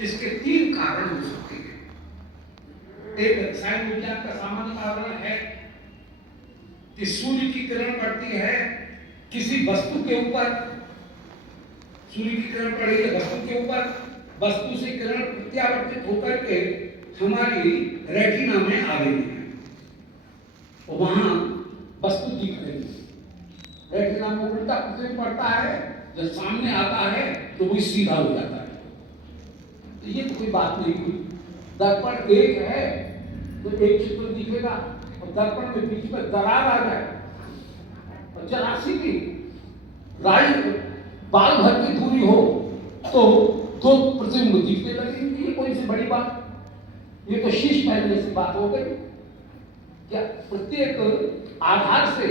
इसके तीन कारण हो सकते हैं। एक रसायन विज्ञान का सामान्य कारण है कि सूर्य की किरण पड़ती है किसी वस्तु के ऊपर, सूर्य की किरण पड़ रही है वस्तु के ऊपर, वस्तु से किरण प्रत्यावर्तित होकर के हमारी रेटिना में आ गई है, वहां वस्तु दिख रही है। रेटिना में उल्टा प्रतिबिंब पड़ता है, जब सामने आता है तो वो सीधा हो जाता है। तो ये तो कोई बात नहीं हुई। दर्पण एक है तो एक चित्र दिखेगा, और दर्पण के बीच में दरार आ जाए और जरा सी भी राई बाल भर की दूरी हो तो दो प्रतिबिंब दिखने लगेंगे। ये कोई सी बड़ी बात, ये तो शीश पहनने से बात हो गई। क्या प्रत्येक आधार से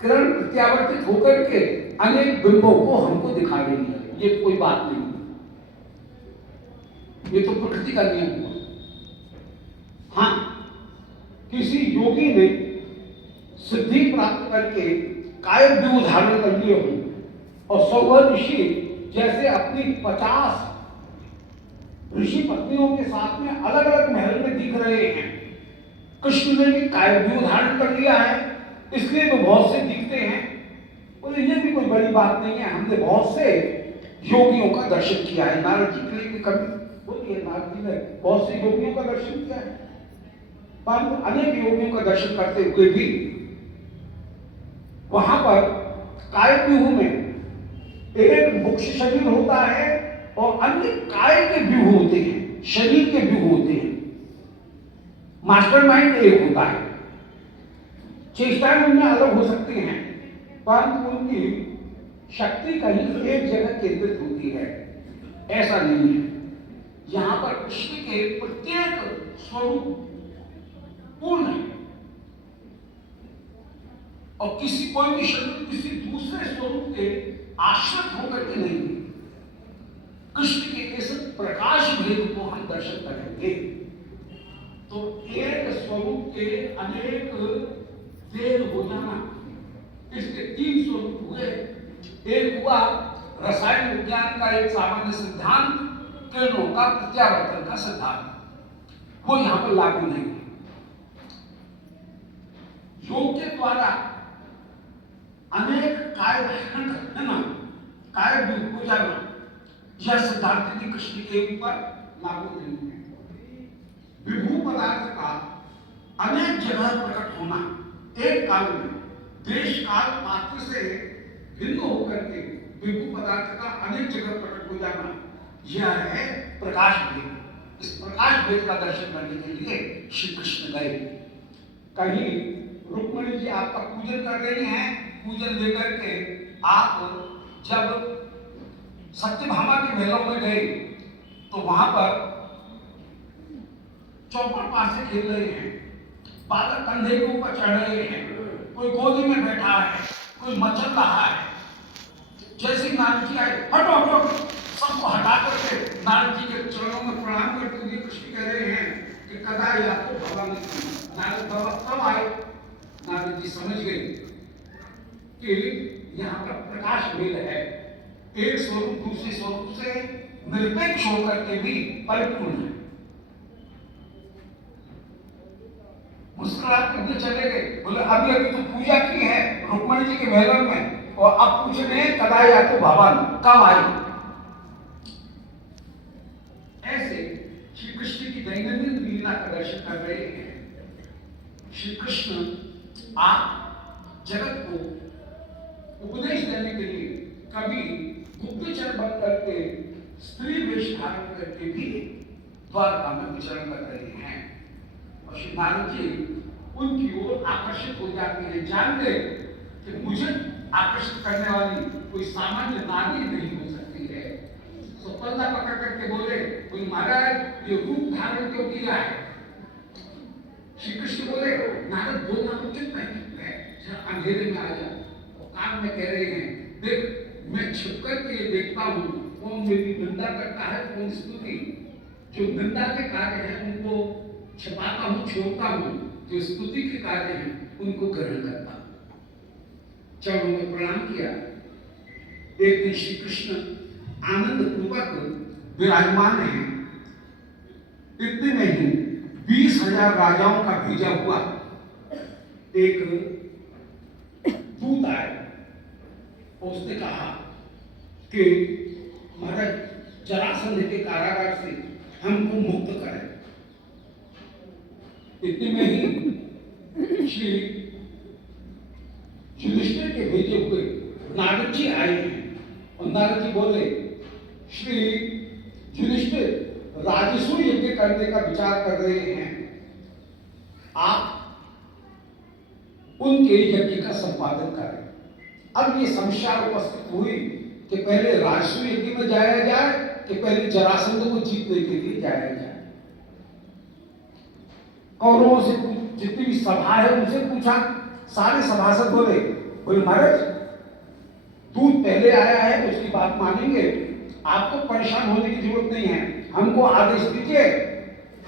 किरण प्रत्यावर्तित होकर के अनेक बिंबों को हमको दिखा रही है, ये कोई बात नहीं, ये तो प्रकृति का नियम हुआ। हाँ, किसी योगी ने सिद्धि प्राप्त करके कायव्यूह धारण कर लिए हो और 100 ऋषि जैसे अपनी 50 ऋषि पत्नियों के साथ में अलग अलग महल में दिख रहे हैं। कृष्ण ने भी कायव्यूह धारण कर लिया है, इसलिए तो बहुत से दिखते हैं। बोले ये भी कोई बड़ी बात नहीं है, हमने बहुत से योगियों का दर्शन किया है। नारद जी के लिए कभी बोलिए, नारद जी ने बहुत से योगियों का दर्शन किया है, परंतु अनेक योगियों का दर्शन करते हुए भी वहां पर कायव्यूह में एक मुख्य शरीर होता है और अन्य काय के व्यूह होते हैं, शरीर के व्यूह होते हैं। मास्टरमाइंड एक होता है, चेष्टाएं उनमें अलग हो सकती हैं, परंतु उनकी शक्ति कहीं एक जगह केंद्रित होती है। ऐसा नहीं है, यहां पर कृष्ण के प्रत्येक स्वरूप पूर्ण है और किसी कोई भी शरीर किसी दूसरे स्वरूप के आश्रित होकर के नहीं। कृष्ण के इस प्रकाश भेद को हम दर्शन करेंगे तो एक स्वरूप के अनेक भेद हो जाना, इसके 3 स्वरूप हुए। एक हुआ रसायन विज्ञान का एक सामान्य सिद्धांत, किरणों का प्रत्यावर्तन का सिद्धांत, वो यहां पर लागू नहीं है। योग के द्वारा अनेक काय धारण करना, काय हो जाना, यह सिद्धांत यदि कृष्ण के ऊपर लागू नहीं है। विभू पदार्थ का अनेक जगह प्रकट होना, एक काल में देश काल पात्र से भिन्न होकर के विभू पदार्थ का अनेक जगह प्रकट हो जाना, यह है प्रकाश भेद। इस प्रकाश भेद का दर्शन करने के लिए श्री कृष्ण गए। कहीं रुक्मिणी जी आपका पूजन कर रही हैं, पूजन लेकर के आप जब सत्यभामा के महलों में गए तो वहां पर चौपड़ पास से खेल रहे हैं, बालक कंधे के ऊपर चढ़ रहे हैं, कोई गोदी में बैठा है, कोई मचल रहा है। जैसे ही नारद जी आए, हटो हटो, सबको हटा करके नारद जी के चरणों में प्रणाम करते हुए कृष्ण कह रहे हैं कि कदा या तो भगवान। नारद बाबा कब आए? नारद जी समझ गए कि यहाँ पर प्रकाश भेद है, एक स्वरूप दूसरे स्वरूप से निरपेक्ष होकर के भी परिपूर्ण है। मुस्कुराते हुए चले गए, बोले अभी अभी तो पूजा की है रुक्मिणी जी के महल में और अब पूछ रहे हैं कदा या तो भगवान कब आई। ऐसे श्री कृष्ण की दैनंदिन लीला का दर्शन कर रहे हैं। श्री कृष्ण आप जगत को उपदेश देने के लिए कभी गुप्तचर बन करके स्त्री वेश धारण करके भी द्वारका में विचरण कर रहे हैं और श्री नारद जी उनकी ओर आकर्षित हो जाते हैं। जानते कि मुझे आकर्षित करने वाली कोई सामान्य नारी नहीं हो सकती है। तो पर्दा पकड़ करके बोले, कोई महाराज ये रूप धारण क्यों किया है? श्री कृष्ण बोले, नारद बोलना तो कितना है, अंधेरे में आ जा। कान में कह रहे हैं, देख मैं छिप करके ये देखता हूँ कौन मेरी निंदा करता है, कौन स्तुति। जो निंदा के कार्य हैं उनको छिपाता हूँ, छोड़ता हूँ, जो स्तुति के कार्य हैं उनको ग्रहण करता हूँ। चरणों में प्रणाम किया। एक दिन श्री कृष्ण आनंद पूर्वक विराजमान है। इतने में ही 20,000 राजाओं का भेजा हुआ एक दूत आया। उसने कहा कि महाराज जरासंध के कारागार से हमको मुक्त करें। इतने में ही श्री युधिष्ठिर के भेजे हुए नारद जी आए हैं और नारद जी बोले, श्री युधिष्ठिर राजसूय यज्ञ करने का विचार कर रहे हैं, आप उनके यज्ञ का संपादन करें। अब ये समस्या उपस्थित हुई कि पहले राजसूय यज्ञ में जाया जाए कि पहले जरासंध को जीतने के लिए जाया जाए। कौरवों से जितनी भी सभा है उनसे पूछा, सारे सभासद बोले महाराज दूध पहले आया है, उसकी बात मानेंगे, आपको परेशान होने की जरूरत नहीं है, हमको आदेश दीजिए,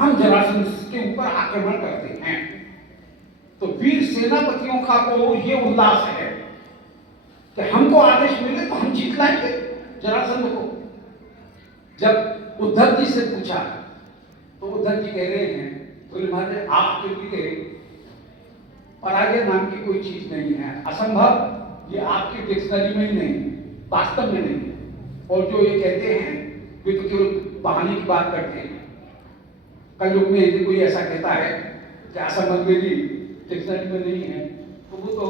हम जरासंध के ऊपर आक्रमण करते हैं। तो वीर सेनापतियों का तो ये उल्लास है कि हमको आदेश मिले तो हम जीत लाएंगे जरासंध को। जब उद्धव जी से पूछा तो उद्धव जी कह रहे हैं, बोले महाराज आपके लिए पराजय नाम की कोई चीज नहीं है, असंभव, ये आपके डिक्शनरी में ही नहीं, वास्तव में नहीं। और जो ये कहते हैं वे तो केवल बहाने की बात करते हैं। कल लोग में यदि कोई ऐसा कहता है कि असंभव मेरी डिक्शनरी में नहीं है, तो वो तो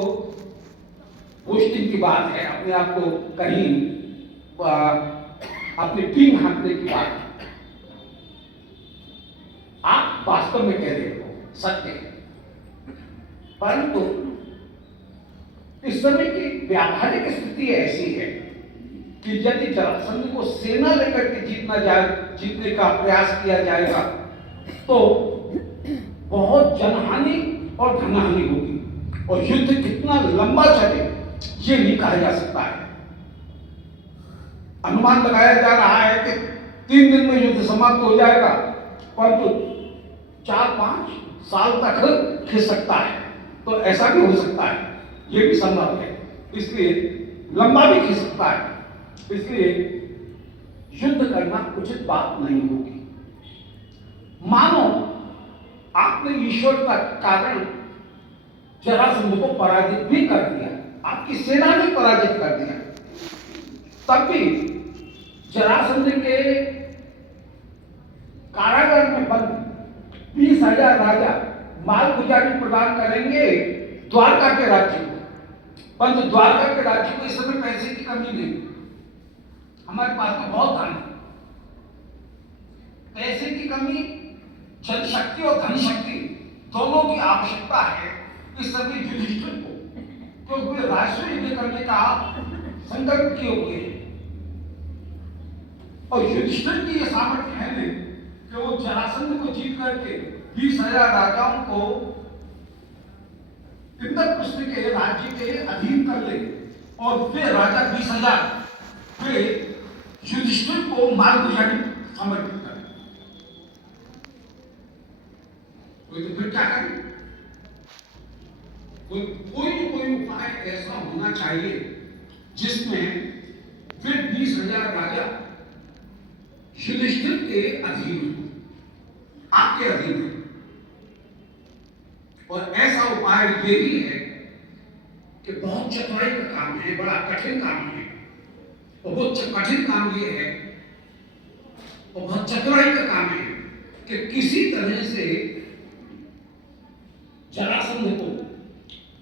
बोस्टिंग की बात है, अपने आप को कहीं अपनी टीम हाँकने की बात है। आप वास्तव में कह रहे हो, सत्य है, परंतु इस समय की व्यावहारिक स्थिति ऐसी है कि यदि जरासंध को सेना लेकर के जीतने का प्रयास किया जाएगा तो बहुत जनहानि और धनहानि होगी और युद्ध कितना लंबा चले ये नहीं कहा जा सकता है। अनुमान लगाया जा रहा है कि 3 दिन में युद्ध समाप्त हो जाएगा, परंतु 4-5 साल तक खिंच सकता है। तो ऐसा भी हो सकता है, ये भी संभव है, इसलिए लंबा भी खिंच सकता है। इसलिए युद्ध करना उचित बात नहीं होगी। मानो आपने ईश्वर का कारण जरासंध को पराजित भी कर दिया, आपकी सेना ने पराजित कर दिया, तब भी जरासंध के कारागार में बंद 20,000 राजा माल गुजारी प्रदान करेंगे द्वारका के राज्य को, परंतु द्वारका के राज्य को इस समय पैसे की कमी नहीं, हमारे पास तो बहुत धन है। पैसे की कमी, जनशक्ति और धन शक्ति दोनों की आवश्यकता है इस समय युधिष्ठिर को, क्योंकि वे राष्ट्रीय युद्ध करने का संकल्प किए हुए हैं। और युधिष्ठिर की यह सामर्थ्य है नहीं कि वो जरासंध को जीत करके 20,000 राजाओं को इंद्रप्रस्थ के राज्य के अधीन कर ले और वे राजा 20,000 वे युधिष्ठिर को माल गुजारी समर्पित करें। तो फिर क्या करें? कोई उपाय ऐसा होना चाहिए जिसमें फिर 20,000 राजा युधिष्ठिर के अधीन हो, आपके अधीन है। और ऐसा उपाय ये ही है कि बहुत चतुराई का काम है, बड़ा कठिन काम है, और वो कठिन काम ये है और बहुत चतुराई का काम है कि किसी तरह से जरासंध को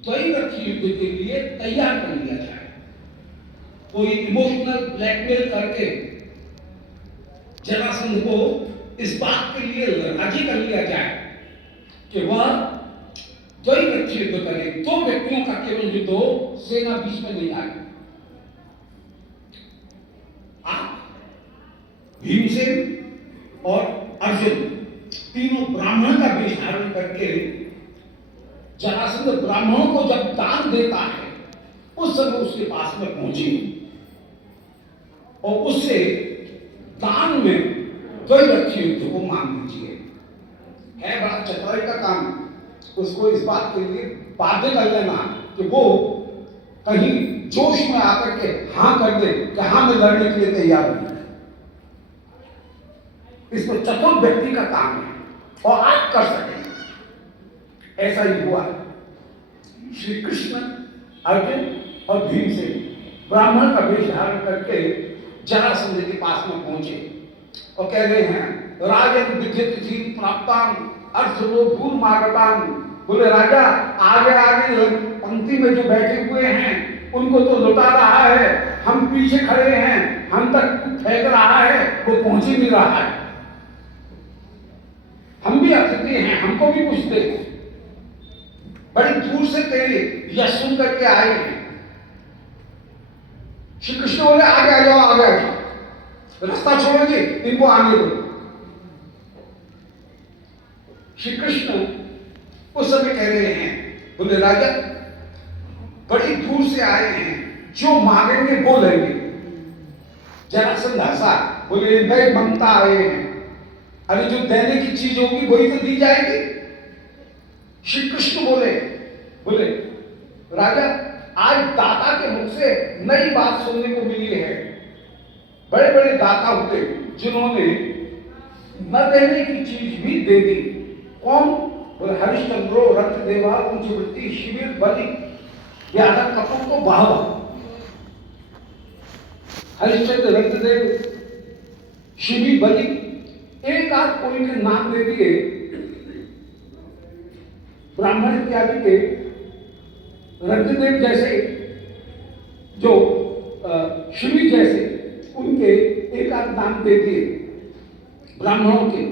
द्वैरथी युद्ध के लिए तैयार कर लिया जाए। कोई इमोशनल ब्लैकमेल करके जरासंध को इस बात के लिए राजी कर लिया जाए कि वह द्वैरथी युद्ध करे, 2 व्यक्तियों का केवल युद्ध हो, सेना बीच में नहीं आए। आप भीमसेन और अर्जुन तीनों ब्राह्मण का वेश धारण करके जरासंध ब्राह्मणों को जब दान देता है उस समय उसके पास में पहुंची और उससे दान में द्वैरथी युद्ध को मांग लीजिए। है बड़ा चतुराई का काम, उसको इस बात के लिए बाध्य कर लेना कि वो कहीं जोश में आकर के हाँ कर दे कि हाँ मैं लड़ने के लिए तैयार हूं। इसमें चतुर्थ व्यक्ति का काम है और आप कर सकें। ऐसा ही हुआ। श्री कृष्ण अर्जुन और भीमसेन ब्राह्मण का वेश धारण करके जरासंध के पास में पहुंचे और कह रहे हैं, राजन विद्युत जी प्राप्तान अर्थलो दूर मागतान। बोले राजा, आगे आगे पंक्ति में जो बैठे हुए हैं उनको तो लुटा रहा है, हम पीछे खड़े हैं, हम तक फेंक रहा है, वो पहुंच ही नहीं रहा है। हम भी अतिथि हैं, हमको भी कुछ दे। बड़ी दूर से तेरे यश सुन करके आए हैं। श्री कृष्ण बोले, आगे आ जाओ, आगे आ जाओ, रास्ता छोड़ो जी, इनको आने दो। श्री कृष्ण उस समय कह रहे हैं, बोले राजा, बड़ी दूर से आए हैं, जो मांगेंगे वो लेंगे। जरासंध हंसा, बोले भाई ममता आए हैं, अरे जो देने की चीज होगी वही तो दी जाएगी। श्री कृष्ण बोले राजा, आज दाता के मुख से नई बात सुनने को मिली है। बड़े बड़े दाता होते जिन्होंने न देने की चीज भी दे दी। कौन? बोले हरिश्चंद्रो रक्त देवा पंचवृत्ति शिविर बलि यादव कपूर को बाहवा। हरिश्चंद्र, रक्तदेव, शिविर बलि, एक आध कोई के नाम दे दिए। ब्राह्मण इत्यादि के रक्तदेव जैसे, जो शिविर जैसे, उनके एक आध नाम दे दिए ब्राह्मणों के।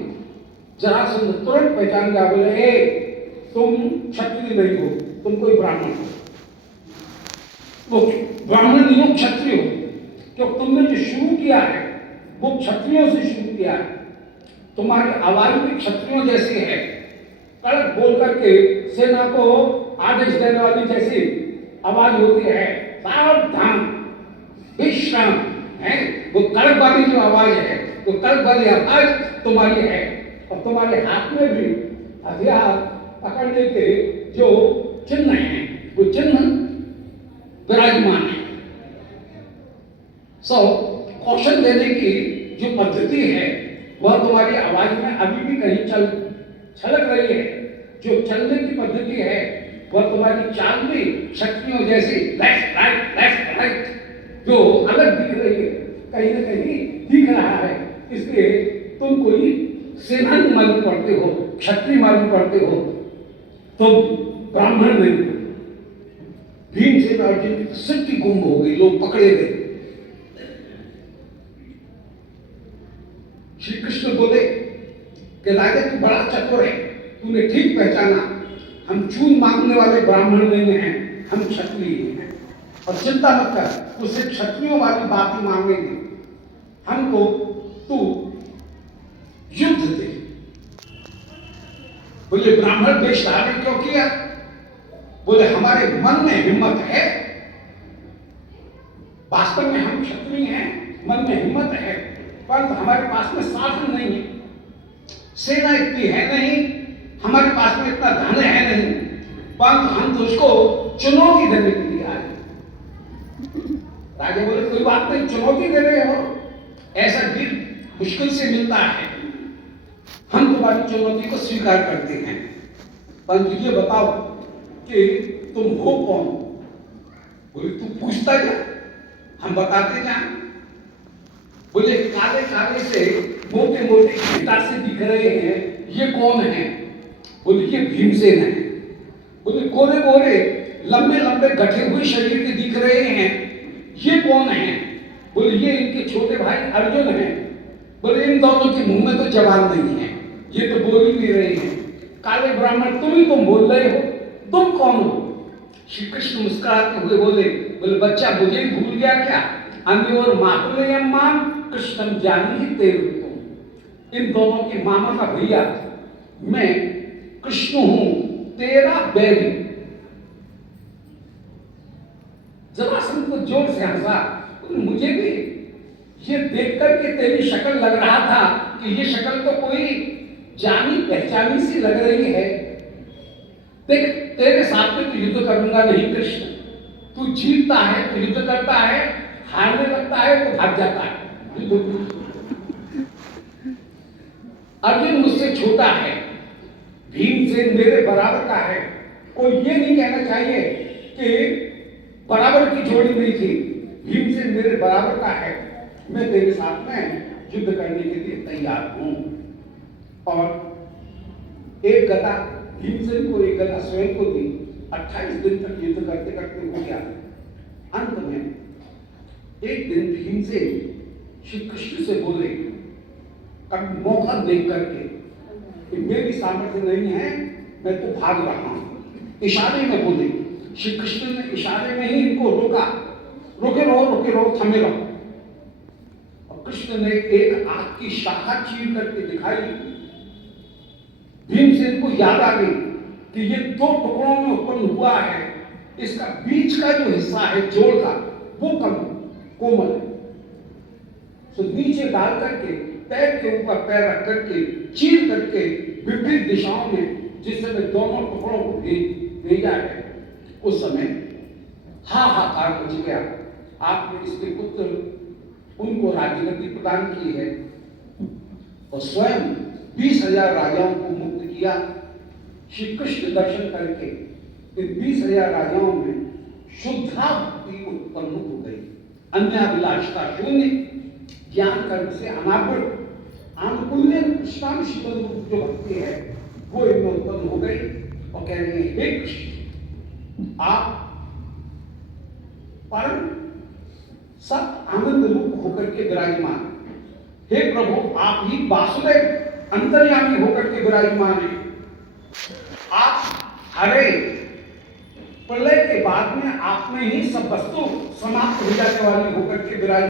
जरासंध तुरंत पहचान गया, बोले ए, तुम क्षत्रिय नहीं हो, तुम कोई ब्राह्मण हो। वो ब्राह्मण नहीं हो, क्षत्रिय हो, क्योंकि तुमने जो शुरू किया है वो क्षत्रियों से शुरू किया है। तुम्हारी आवाज भी क्षत्रियों जैसी है, कड़क बोल करके सेना को आदेश देने वाली जैसी आवाज होती है, सावधान विश्राम है, वो कड़क वाली जो आवाज है, वो कड़क वाली आवाज तुम्हारी है। और तुम्हारे हाथ में भी हथियार पकड़ने के जो चिन्ह हैं, वो चिन्ह विराजमान है। कौशल देने की जो पद्धति है वह तुम्हारी आवाज में अभी भी कहीं छलक रही है। जो चलने की पद्धति है वह तुम्हारी चाल भी क्षत्रियों जैसी लेफ्ट राइट जो अलग दिख रही है, कहीं ना कहीं दिख रहा है। इसलिए तुम कोई सेनानी मालूम पड़ते हो, क्षत्रिय मालूम पड़ते हो, तुम ब्राह्मण नहीं हो। भीमसेन अर्जुन की शक्ति गुम हो गई, लोग पकड़े गए। श्री कृष्ण बोले कि राजा तू बड़ा चतुर है, तूने ठीक पहचाना, हम चून मांगने वाले ब्राह्मण नहीं हैं, हम क्षत्रिय हैं। और चिंता मत कर, तू सिर्फ क्षत्रियों वाली बात ही मांगेंगे, हमको तू युद्ध दे। बोले ब्राह्मण वेश धारण क्यों किया? बोले हमारे मन में हिम्मत है, वास्तव में हम क्षत्रिय हैं, मन में हिम्मत है, परंतु हमारे पास में साधन नहीं है, सेना इतनी है नहीं, हमारे पास में इतना धन है नहीं, परंतु हम तो उसको चुनौती देने के लिए आए। राजा बोले कोई बात नहीं, चुनौती दे रहे हो, ऐसा दिल मुश्किल से मिलता है, हम तुम्हारी चुनौती को स्वीकार करते हैं, परंतु ये बताओ कि तुम हो कौन? बोले तू पूछता जा, हम बताते जा। बोले काले काले से मोटे मोटे घटा से दिख रहे हैं, ये कौन है? बोले ये भीमसेन है। बोले गोरे गोरे लंबे लंबे गठे हुए शरीर के दिख रहे हैं, ये कौन है? बोले ये इनके छोटे भाई अर्जुन हैं। बोले इन दोनों के मुंह में तो जवाब नहीं है, ये तो बोल ही नहीं रहे हैं। काले ब्राह्मण तुम ही तुम बोल रहे हो, तुम कौन हो? श्री कृष्ण मुस्कुराते हुए बोले बच्चा मुझे भूल गया क्या? अन्य और मातुलेयम मान कृष्णम जानी ही तेरे को। इन दोनों के मामा का भैया मैं कृष्ण हूं, तेरा बैरी। जरासंध को जोर से हंसा, मुझे भी ये देख करके तेरी शक्ल लग रहा था कि ये शक्ल तो कोई जानी पहचानी सी लग रही है। देख तेरे साथ में तो युद्ध करूंगा नहीं कृष्ण, तू जीतता है तो युद्ध करता है, हारने लगता है तो भाग जाता है। अर्जुन मुझसे छोटा है, भीमसेन मेरे बराबर का है। कोई ये नहीं कहना चाहिए कि बराबर की जोड़ी नहीं थी, भीमसेन मेरे बराबर का है, मैं तेरे साथ में युद्ध करने के लिए तैयार हूं। और एक गदा भीमसेन को, एक गदा स्वयं को दी। 28 दिन तक युद्ध करते करते हो गया। अंत में एक दिन भीमसेन श्री कृष्ण से बोले, कभी मौका देख करके कि मेरी सामर्थ्य नहीं है, मैं तो भाग रहा हूं। इशारे में बोले, श्री कृष्ण ने इशारे में ही इनको रोका, रोके रहो, थमे रहो। और कृष्ण ने एक आग की शाखा चीर करके दिखाई। भीमसेन को याद आ गई कि ये 2 टुकड़ों में उत्पन्न हुआ है, इसका बीच का जो हिस्सा है जोड़ का, वो कम कोमल है। तो नीचे डाल करके पैर के ऊपर पैर रख करके चीर करके विपरीत दिशाओं में जिस समय दोनों टुकड़ों को भेजा है, उस समय हाहाकार मच गया। आपने इसके पुत्र उनको राजगद्दी प्रदान की है और स्वयं 20,000 राजाओं को मुक्त किया। श्री कृष्ण दर्शन करके इन 20,000 राजाओं में शुद्धा भक्ति उत्पन्न हो गई, अन्याभिलाषता शून्य, ज्ञान कर्म से अनावृत आनुकूल्य कृष्णान शिवन रूप जो भक्ति है वो इनमें उत्पन्न हो गई। और कह रहे हैं, हे कृष्ण, आप परम सब आनंद रूप होकर के विराजमान, हे प्रभु आप ही वासुदेव अंतर्यामी होकर के विराजमान हैं। आप हरे प्रलय के बाद में आप में ही सब वस्तु समाप्त हो जाने वाली होकर के विराजमान